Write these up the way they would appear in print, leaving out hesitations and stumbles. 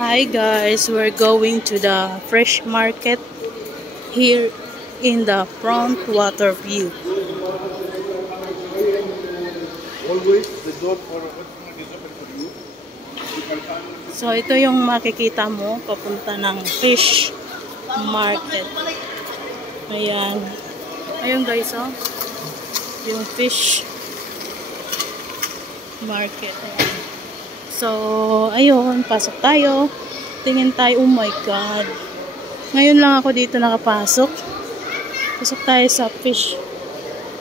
Hi guys, we're going to the fresh market here in the front water view. Always the door for what's is open for you. So ito yung makikita mo papunta ng fish market. Ayan. Ayun guys, oh. Yung fish market. Ayan. So, ayun, pasok tayo. Tingin tayo, oh my God. Ngayon lang ako dito nakapasok. Pasok tayo sa fish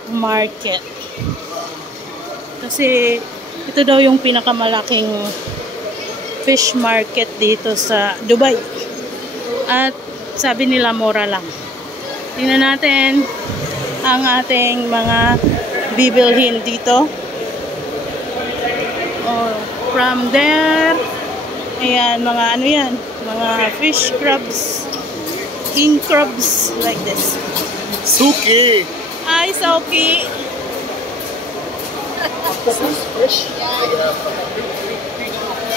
market. Kasi, ito daw yung pinakamalaking fish market dito sa Dubai. At sabi nila, mura lang. Tingnan natin ang ating mga bibilhin dito. From there, ayan, mga ano yan, mga fish crabs, king crabs, like this. Suki! Ay, Soki! Fresh?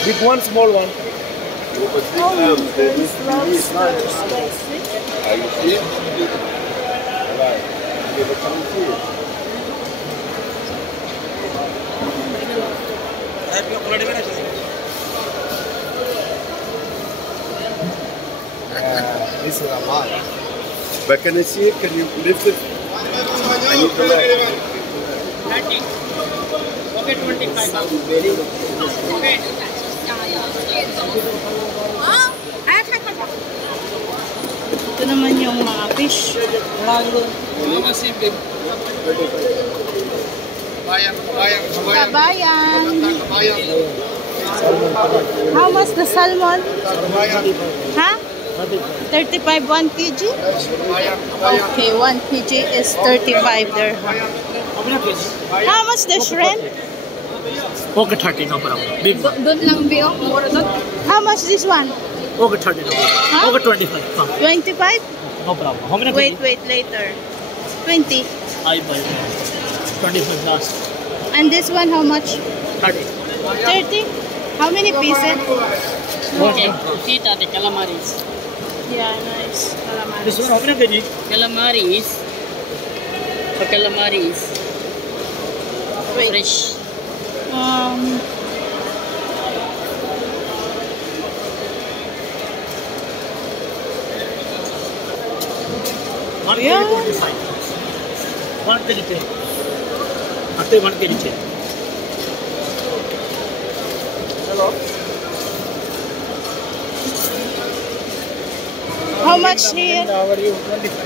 Big one, small one. Oh, these lobsters, guys. Are you see? Right. Give it some food. This is a lot. But can I see it? Can you lift it? I need the leg. 30. Okay, 25. Okay. Ito naman yung mga fish. Kabayan. How much the salmon? Huh? 35 1 kg? Okay, 1 kg is 35 dirham. How much the shrimp? Okay, 30, no problem. Big one. Doon lang biyo. How much this one? Okay, 30, no problem. Huh? Okay, 25. Come. 25? No problem. How many Wait, later. 20. I buy 25 last. And this one, how much? 30. 30? How many pieces? Okay. Tita, the calamaris. Yeah, nice. This one, Calamaris. how many kg? Calamaris. For calamaris. Wait. Fresh. One Yeah. kg 25. 1 kg 10. After 1 kg 10. Hello. How much here? How are you? 25.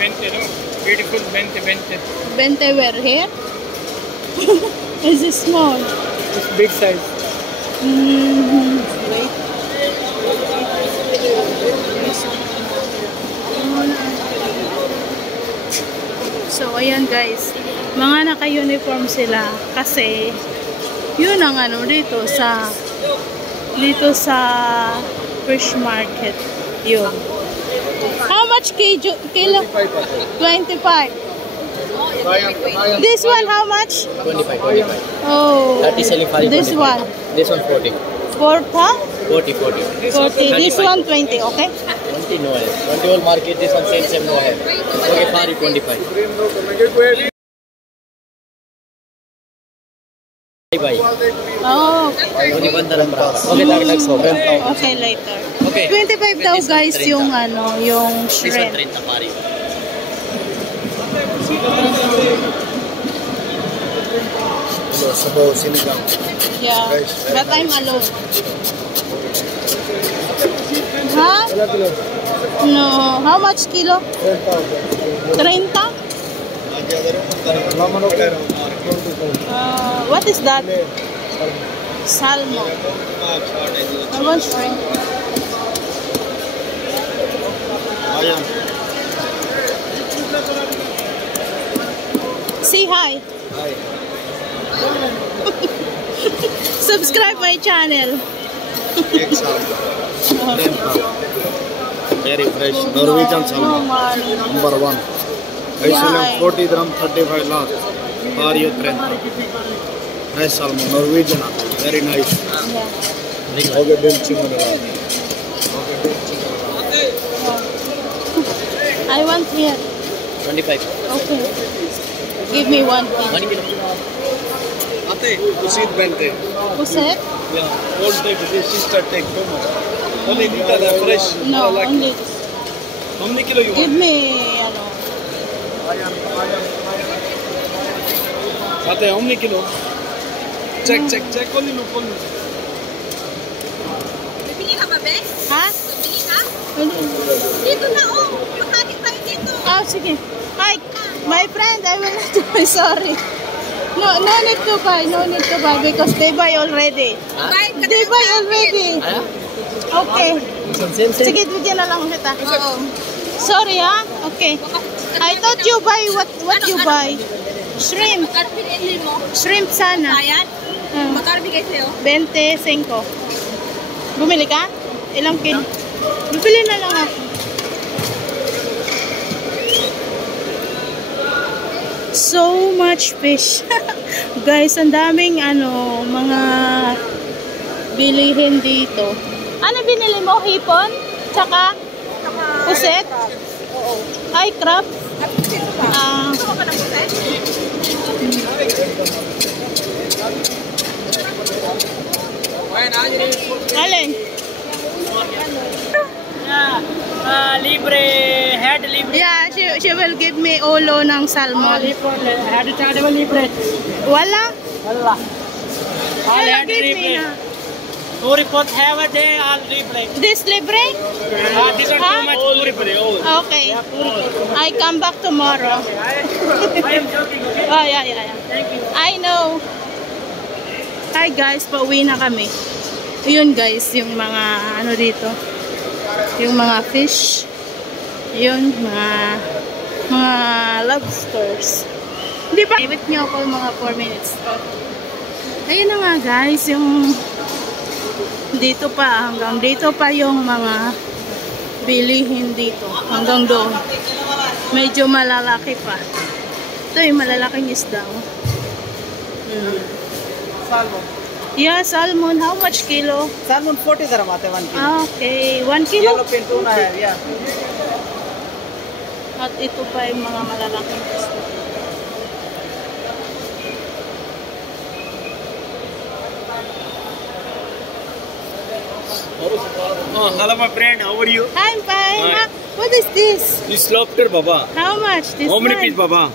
Bente, no? Beautiful bente. 20 were here? Is it small? It's big size. Wait. So, ayan guys. Mga naka-uniform sila kasi yun ang ano dito sa fish market. Yun. How much kilo? 25. This one how much? 25. Oh. 30 selling for This 25. one. This one 40. 40? 40. 40. This one 20, okay? 20 no hai. 20 whole market, this one same no hai. Okay, for 25. Bye. Oh, okay. 25 dirham beraber. Okay, tak so. Okay, later. Okay. 25 daw guys yung ano, yung This one shrimp. 30 pari. Sabaw, sinigang. Yeah, but I'm alone. Huh? No, how much kilo? 30? What is that? Salmon. I want shrimp. Say hi. Hi. Subscribe my channel. Very fresh. Norwegian salmon. Number 1. I sell 40 dirham, 35 last. For you 30. Nice salmon, Norwegian. Very nice. Yeah. Okay, benching. I want here. 25. Okay. Give me 1 kilo. 1 kilo. Ate, usit bente. Puset? Yeah, all day because sister take too much. Only little fresh. No, only this. How many kilo you Give want? me, ano. Ate, how many kilo? Check only look only. Bibili ka ba, Be? Ha? Bibili ka? Hindi. Dito na, oh. Makati tayo dito. Oh, sige. Hi, my friend, I will not buy, sorry. No need to buy, because they buy already. Bayad ka They na buy sa akin. already. Okay. Sige, bigyan na lang kita. Oo. Sorry, ha? Okay. I thought you buy, what you buy? Shrimp. Magkano pinili mo? Shrimp sana. Bayad? Hmm. Magkano bigay sa'yo? 25. Bumili ka? Ilang kilo? Bibili na lang ako. So much fish. Guys, ang daming mga bilihin dito. Ano binili mo? Hipon? Tsaka puset? Oo. Ay, crab? At dito pa. Gusto mo ka ng puset? Alin? Libre, head libre. Yeah, she will give me ulo ng salmon. Head chargeable libre. Wala? Allah. All Wala, head give me libre. na. Two report have a day, all libre. This libre? This one too much, two libre. Okay. I come back tomorrow. I am joking, okay? Oh, yeah. Thank you. I know. Hi guys, pauwi na kami. Yun guys, yung mga dito. Yung mga fish. Yun, mga lobsters. Hindi pa. Wait nyo ako mga 4 minutes. Ayun na nga guys, yung dito pa, hanggang dito pa yung mga bilihin dito. Hanggang doon. Medyo malalaki pa. Ito yung malalaking isda. Salmon. Yeah, salmon. How much kilo? Salmon 40 dirham aate 1 kilo. Okay, 1 kilo. Yellow pin tuna hai, yeah. At ito pa yung mga malalaking isda. Hello, my friend. How are you? I'm fine. Hi. What is this? This lobster, Baba. How much? This How many one? piece, Baba?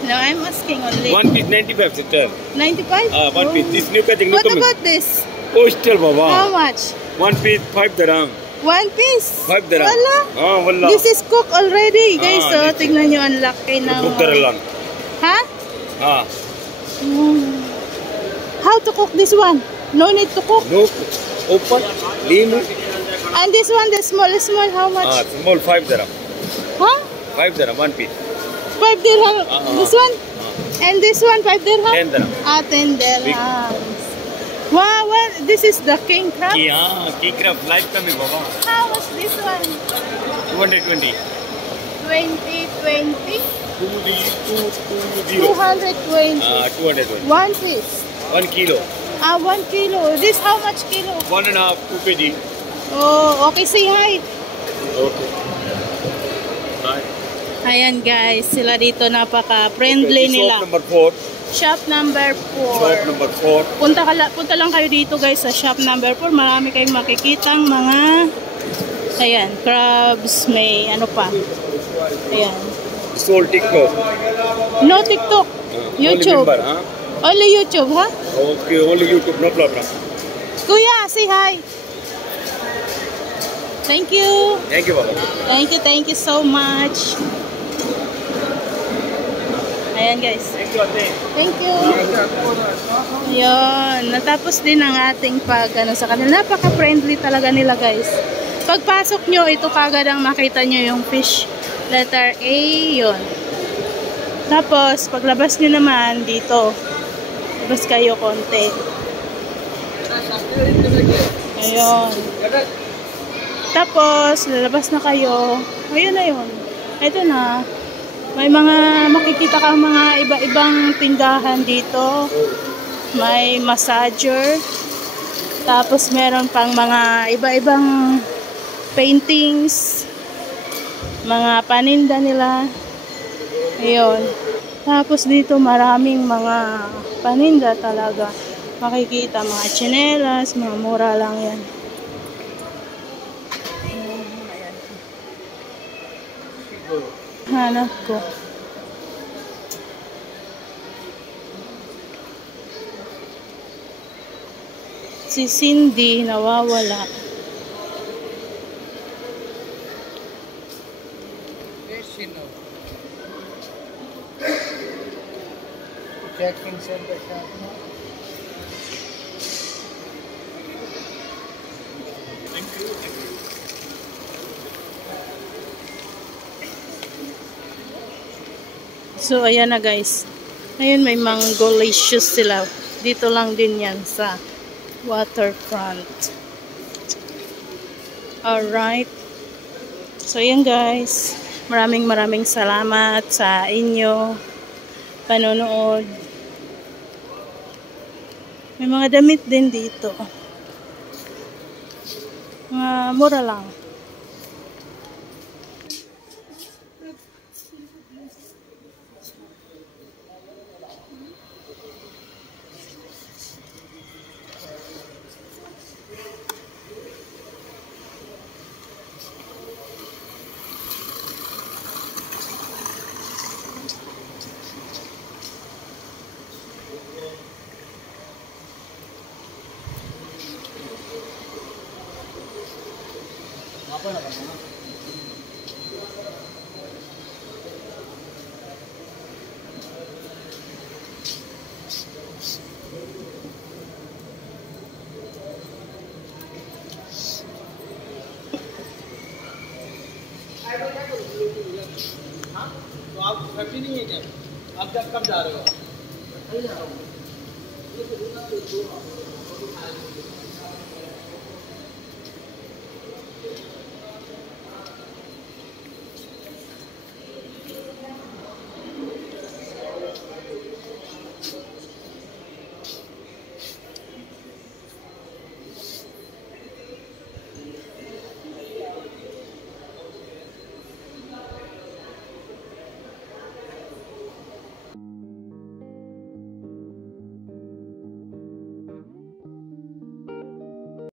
No, I'm asking only. One piece, 95, sister. 95? One piece. This new cutting. What about this? Coastal, How Baba. much? One piece, 5 dirham. 1 piece? 5 dirham. Wala. Wallah. This is cooked already, guys. So, this is- tingnan nyo, ang laki ng... Book dirham. Ha? Ah. How to cook this one? No need to cook. No. Open. Lean. And this one, the small, how much? Small 5 dirham. Huh? 5 dirham, 1 piece. 5 dirham. This one? And this one, 5 dirham? 10 dirham. 10 dirhams. Wow, what? This is the king crab? King crab. Lifetime, Baba. How was this one? 220. 2020? 220. 220. 220. 1 piece. 1 kilo. 1 kilo. This how much kilo? 1.5, 2 kg. Oh, okay. Say hi. Okay. Bye. Ayan guys, sila dito napaka-friendly nila. Shop number 4. Shop number 4. Shop number 4. Punta lang kayo dito guys sa shop number 4. Marami kayong makikitang mga crabs, may ano pa. Ayan. It's all TikTok. No TikTok. YouTube. Only member, huh? Only YouTube, ha? Okay, only YouTube, no problem. Kuya, say hi. Thank you. Thank you, Baba. Thank you so much. Ayan guys. Thank you, Ate. Thank you. Yun. Natapos din ang ating sa kanila. Napaka-friendly talaga nila guys. Pagpasok nyo, ito kagad ang makita nyo yung fish. Letter A, yun. Tapos, paglabas nyo naman dito. Labas kayo konti. Ayun. Tapos, lalabas na kayo. Ayun na yun. Ito na. May mga makikita kang mga iba-ibang tindahan dito. may massager. Tapos meron pang mga iba-ibang paintings, mga paninda nila. Ayun. Tapos dito maraming mga paninda talaga. Makikita mga tsinelas, mga mura lang yan. Hanap ko. Si Cindy nawawala. Checking center siya. So, ayan na guys. Ngayon may Mangolicious sila. Dito lang din yan sa waterfront. Alright. So, ayan guys. Maraming salamat sa inyo panonood. May mga damit din dito. Mga mura lang. तो आप हैप्पी नहीं है क्या? आप जब कब जा रहे हो?